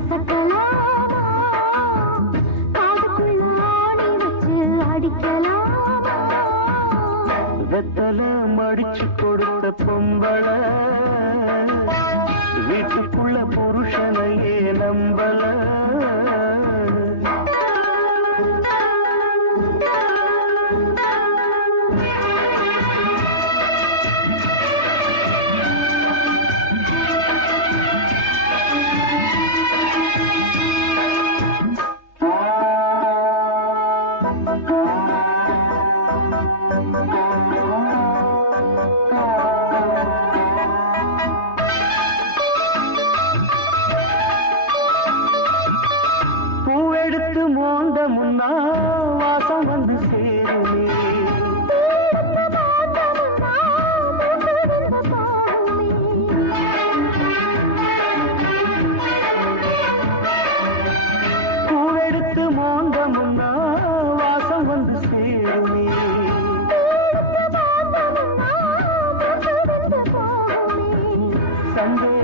கசக்கலாமா காதுக்குள்ள ஆணி வச்சு அடிக்கலாமா வெத்தல மடிச்சு கொடுத்த பொம்பள வீட்டுக்குள்ள புருஷனையே நம்பல பூவெடுத்து மோந்த முன்னா வாசம் வந்து சேருமே பூவெடுத்து மோந்த முன்னா வாசம் வந்து சேருமே சந்தே